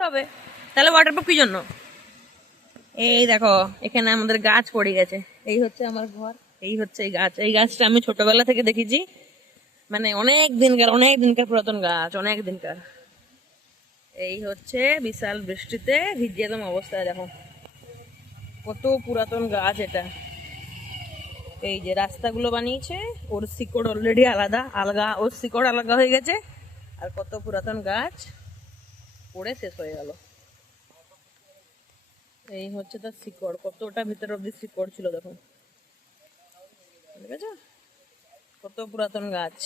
হবে। তাহলে ওয়াটারপ্রুফ কি জন্য? এই দেখো, এখানে আমাদের গাছ পড়ে গেছে। এই হচ্ছে আমার ঘর, এই হচ্ছে এই গাছ। এই গাছটা আমি ছোটবেলা থেকে দেখেছি। মানে অনেক দিনকার অনেক দিনকার পুরাতন গাছ, অনেক দিনকার। এই হচ্ছে বিশাল বৃষ্টিতে ভিজে একদম অবস্থা, দেখো। কত পুরাতন গাছ এটা। এই যে রাস্তাগুলো বানিয়েছে, ওর শিকড় অলরেডি আলাদা, আলগা, ওর শিকড় আলাদা হয়ে গেছে। আর কত পুরাতন গাছ। পড়ে শেষ হয়ে গেল। এই হচ্ছে তার শিকড়, কতটা ভিতরে অব্দি শিকড় ছিল দেখুন। দেখেছ? কত পুরাতন গাছ।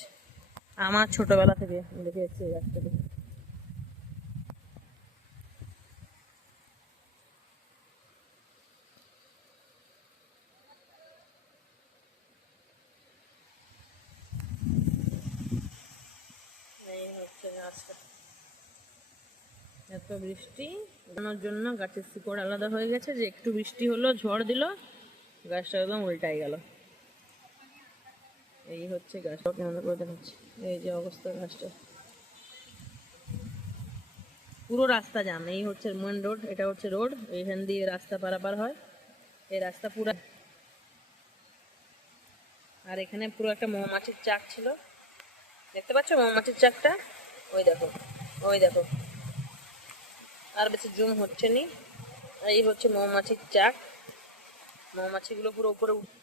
আমার ছোটবেলা থেকে দেখে এসেছি এই গাছটাকে এই হচ্ছে গাছটা। এত বৃষ্টি। ওনার জন্য গাছের শিকড় আলাদা হয়ে গেছে, যে একটু বৃষ্টি হলো, ঝড় দিল, গাছটা একদম উল্টাই গেল। এই হচ্ছে গাছটা কেমন করে দেখাচ্ছি? এই যে অবস্থা গাছটা। পুরো রাস্তা জাম। এই হচ্ছে মেন রোড এটা হচ্ছে রোড এইখান দিয়ে রাস্তা পারাপার হয়। এই রাস্তা পুরো আর এখানে পুরো একটা মৌমাছির চাক ছিল। দেখতে পাচ্ছ মৌমাছির চাকটা? ওই দেখো ওই দেখো। আর বেশি জুম হচ্ছে নি এই হচ্ছে মৌমাছির চাক মৌমাছিগুলো পুরো উপরে উঠ-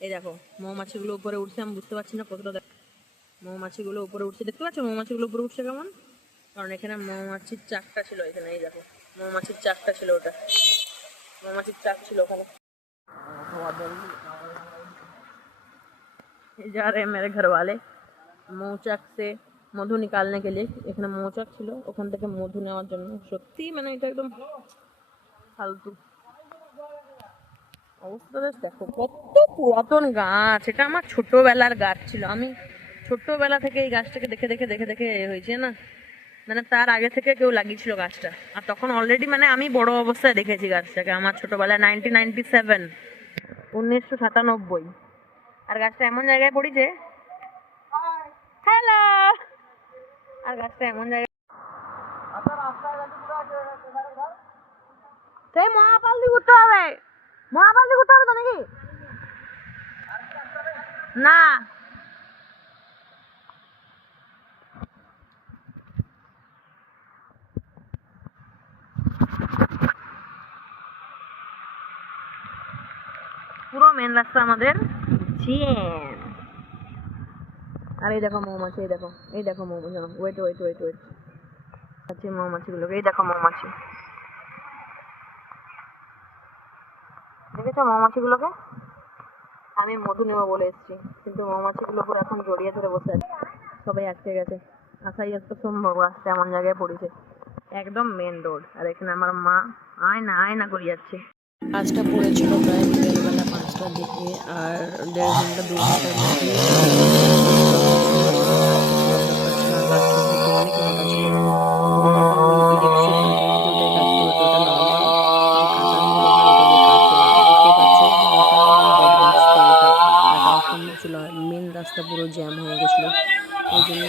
এই দেখো মৌমাছিগুলো উপরে উঠছে আমি বুঝতে পারছি না কতটা দেখ মৌমাছিগুলো উপরে উঠছে দেখতে পাচ্ছ মৌমাছিগুলো উপরে উঠছে কেমন কারণ এখানে মৌমাছির চাকটা ছিল এখানে এই দেখো মৌমাছির চাকটা ছিল ওটা মৌমাছির চাক ছিল ওখানে ये जा रहे हैं मेरे घर वाले মৌচাক সে মধু নিকালনে লিয়ে এখানে মৌচাক ছিল, ওখান থেকে মধু নেওয়ার জন্য। সত্যি মানে এটা একদম ফালতু। অবস্থা just দেখো কত পুরাতন গাছ, এটা আমার ছোটবেলার গাছ ছিল। আমি ছোটবেলা থেকে এই গাছটাকে দেখে দেখে দেখে দেখে হয়েছে না? মানে তার আগে থেকে কেউ লাগিয়েছিল গাছটা। আর তখন অলরেডি মানে আমি বড় অবস্থায় দেখেছি গাছটাকে। আমার ছোটবেলায় নাইনটিন নাইনটি সেভেন উনিশশো সাতানব্বই। আর গাছটা এমন জায়গায় পড়েছে। হ্যালো আর গাছটা এমন জায়গায় সেই মহাপাল দিয়ে ঘুরতে হবে। মহাপাল দিয়ে ঘুরতে হবে তো নাকি? না। পুরো মেন রাস্তা আমাদের। জ্যাম আর এই দেখো মৌমাছি, এই দেখো এই দেখো মৌমাছি ওয়েট ওয়েট ওয়েট ওয়েট আছে মৌমাছিগুলোকে এই দেখো মৌমাছি। দেখেছ মৌমাছিগুলোকে? আমি মধু নেব বলে এসেছি, কিন্তু মৌমাছিগুলো পুরো এখন জড়িয়ে ধরে বসে আছে। সবাই আটকে গেছে। আসাই এত সম্ভব আসতে এমন জায়গায় পড়েছে। একদম মেন রোড আর এখানে আমার মা আয় না আয় না করে যাচ্ছে কাজটা পড়েছিল প্রায় বিকেলবেলা পাঁচটার দিকে, আর দেড় ঘণ্টা, দু মধ্যে রাস্তা পুরো জ্যাম হয়ে গেছিল। ওই জন্য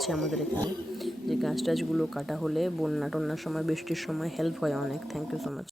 আছে আমাদের এখানে। যে গাছ টাছগুলো কাটা হলে বন্যা টন্যার সময়, বৃষ্টির সময় হেল্প হয় অনেক। Thank you so much